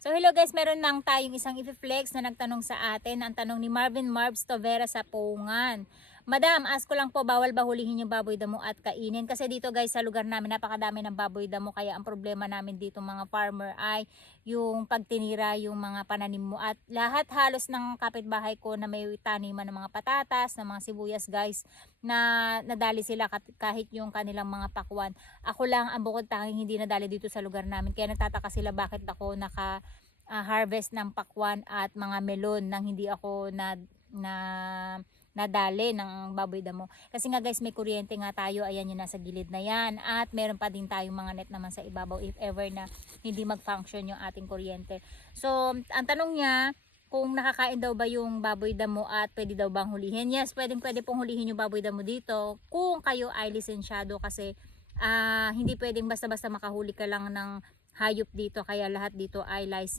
So hello guys, meron lang tayong isang i-flex na nagtanong sa atin. Ang tanong ni Marvin Marbs Tovera sa Pungan. Madam, ask ko lang po, bawal ba hulihin yung baboy damo at kainin? Kasi dito guys sa lugar namin napakadami ng baboy damo, kaya ang problema namin dito mga farmer ay yung pagtinira yung mga pananim mo. At lahat halos ng kapitbahay ko na may taniman ng mga patatas, ng mga sibuyas guys, na nadali sila kahit yung kanilang mga pakwan. Ako lang ang bukod tanging hindi nadali dito sa lugar namin. Kaya nagtataka sila bakit ako harvest ng pakwan at mga melon nang hindi ako nadali ng baboy damo. Kasi nga guys, may kuryente nga tayo, ayan yung nasa gilid na yan, at meron pa din tayong mga net naman sa ibabaw if ever na hindi mag-function yung ating kuryente. So ang tanong niya kung nakakain daw ba yung baboy damo at pwede daw bang hulihin. Yes, pwede pong hulihin yung baboy damo dito kung kayo ay lisensyado, kasi hindi pwedeng basta-basta makahuli ka lang ng hayop dito, kaya lahat dito ay license.